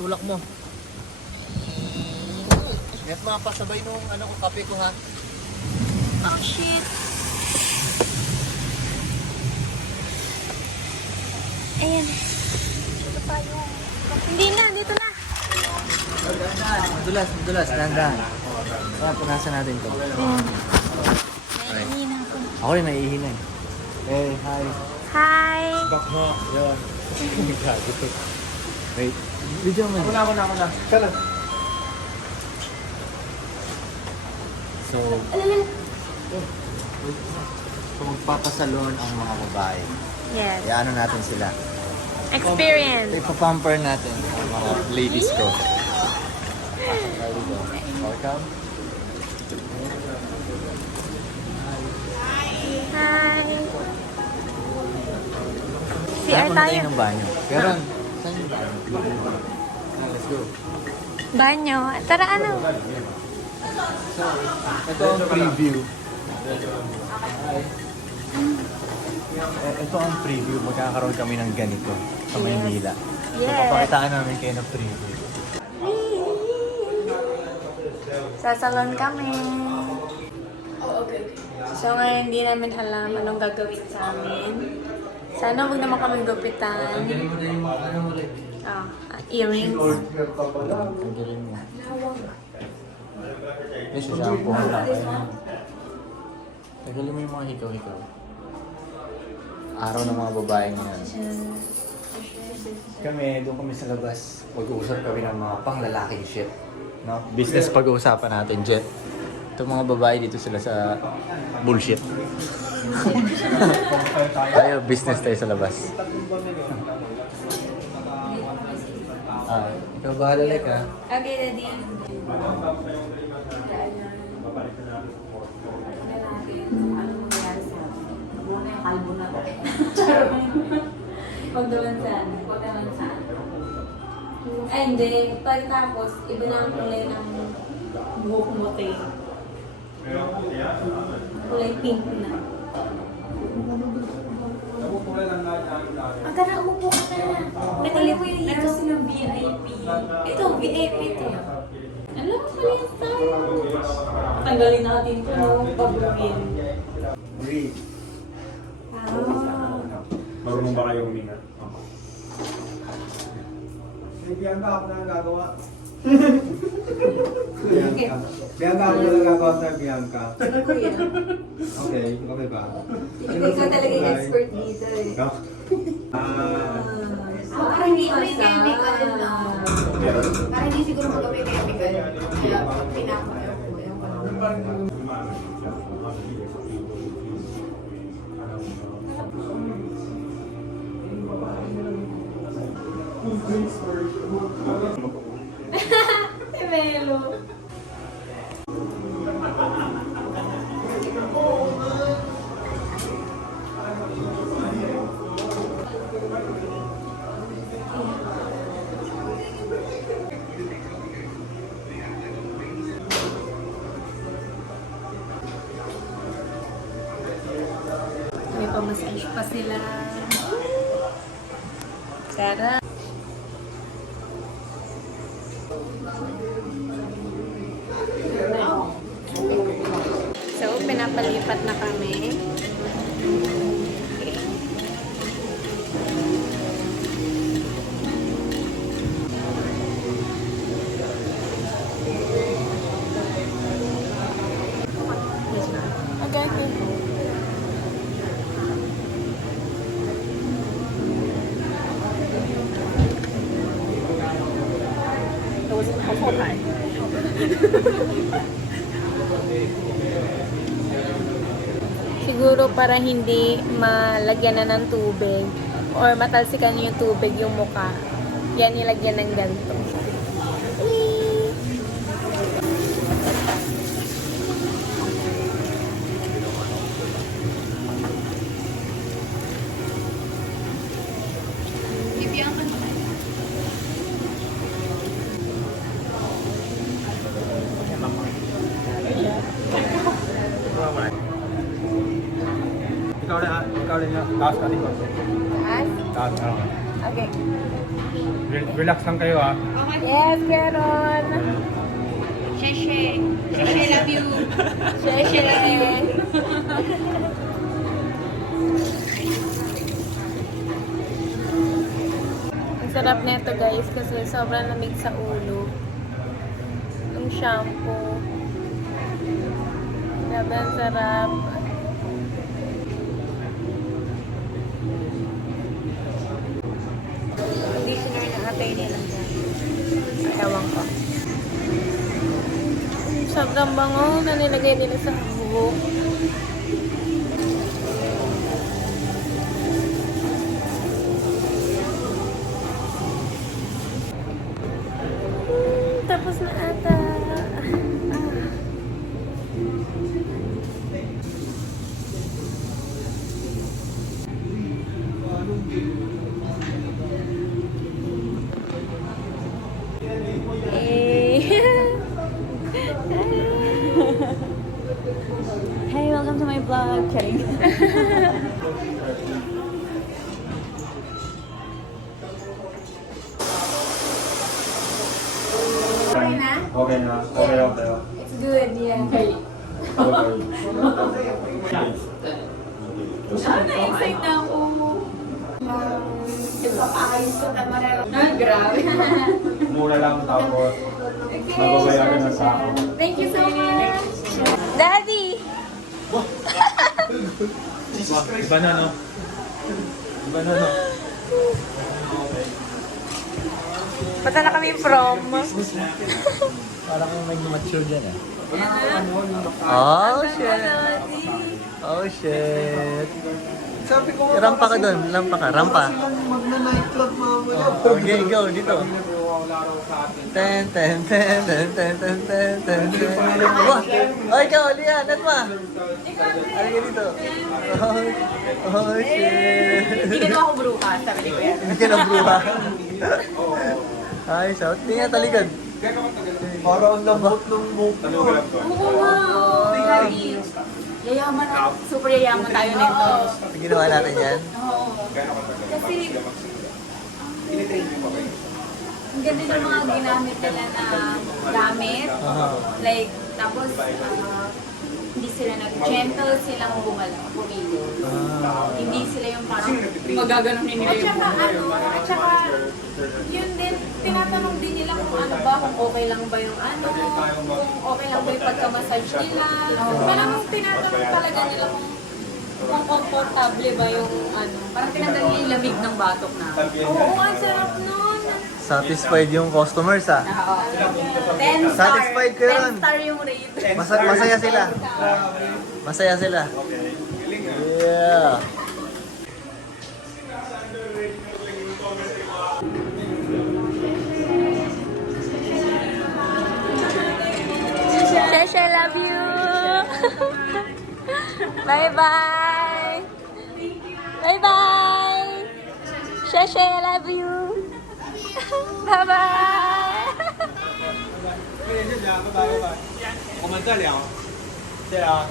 Tulak mo. Net mapasabay nung ano ko, kape ko ha. Oh shit. Ayan. Ito pa yung... Hindi na, dito na. Madulas, dahan-dahan. Kaya punasan natin to. Ayan. Naiihina ako. Ako rin naiihina eh. Hey, hi. Hi! Back mo. Yun. Gago to. Wait. Video mo. Ako na. Tara. So, magpapasalon ang mga babae. Yes. Kaya ano natin sila. Experience. Ipapamper natin ang mga ladies ko. Welcome. Hi! CR Kaya tayo. ng banyo. Pero, saan yung banyo? Let's go. Banyo. Tara ano? So, ito ang preview. Ito ang preview. Magkakaroon kami ng ganito sa Maynila. So, Yes. papakitaan namin kayo ng preview. Sa salon kami. So ngayon hindi namin alam anong gagawin sa amin. Sana huwag naman kami gupitan. Earrings. Ang galing mo. May shampoo na kayo. Tagalin mo yung mga hikaw-hikaw. Araw ng mga babae ngayon. Kami, doon kami sa labas. Mag-uusap kami ng mga panglalaking shit. No? Business pag-uusapan natin, Jet. Itong mga babae dito sila sa bullshit. Tayo, business tayo sa labas. Ikaw bahala like ha. Okay, Daddy. Huwag naman saan. Ay, hindi. Pagtapos, iba na ang kulay ng buhok mo, te. Kulay pink na. Ang tara, umupo ka na. Natali mo yung hito. Meron VIP. Ito, VIP ito. Alam mo pala yung style. Tanggalin natin ito, no? Pag-uwin. Read. Marunong ba kayo huminga? Bianca ako na gagawa. Bianca ako na gagawa sa Bianca. Kuya. Okay ba? Ikaw talaga yung expert dito eh. Parang hindi may chemical na. Parang hindi siguro mag-may chemical. Kaya pinapakayo ko yung Melo. May pamassage pa sila. Sarap. So, pinapalipat na kami. Siguro para hindi malagyan na ng tubig or matalsikan yung tubig yung mukha. Yan nilagyan ng ganito. Ikaw rin nga. Taas ka rin. Taas? Taas ka rin. Okay. Relax lang kayo ah. Yes, Keron. Sheshe. Sheshe, love you. Sheshe. Ang sarap nito guys kasi sobrang lamig sa ulo. Yung shampoo. Grabe ang sarap. Conditioner na atay nila dyan. Ewan ko. Sobrang bango na nilagay nila sa buhok. Tapos na ata. Hey, welcome to my vlog. Kidding. Okay na? Okay na. Okay lang tayo. It's good, yeah. Okay. Na-excite na ako. Ipapakayos ko na mararap. Grabe. Mura lang tapos mababayaran na sa ako. Thank you so much. Daddy! Iba na no? Iba na no? Punta na kami from... Parang may mature dyan ah. Oh, shit. Oh, shit. Sabi ko, Rampa ka doon. Rampa ka. Rampa. magna-nightclub mamaya. Okay, go. Dito. Ten, ten, ten, ten, ten, ten, ten, ten, ten. Wah! Oh, ikaw, Lian. Nasma. Halika dito. Oh, shit. Hindi na ako bruka, sabi ni Kuya. Hindi ka na bruha. Ay, shout. Tingnan talikod. Parang ang lambot ng mukha. Oo nga. Daddy. Yayaman na. Super yayaman tayo nito. Ginawa natin yan. Oo. Kasi... Ang ganda ng mga ginamit nila na gamit. Like, tapos, hindi sila gentle silang pumili. Hindi sila yung parang magaganunin nila yung at saka, yun din, tinatanong din nila kung ano ba, kung okay lang ba yung ano, kung okay lang ba yung pagka-massage nila. Malamang tinatanong talaga nila kung comfortable ba yung ano. Parang tinanggal nila yung lamig ng batok na. Oo, ang sarap nun. Satisfied yung customers ah. 10 star. Satisfied ka rin. 10 star yung rate. Masaya sila. Masaya sila. Yeah. Sheshe, love you. Bye-bye. Bye-bye. Sheshe, I love you. Bye-bye. 可以先讲，拜拜拜拜。我们再聊。对啊。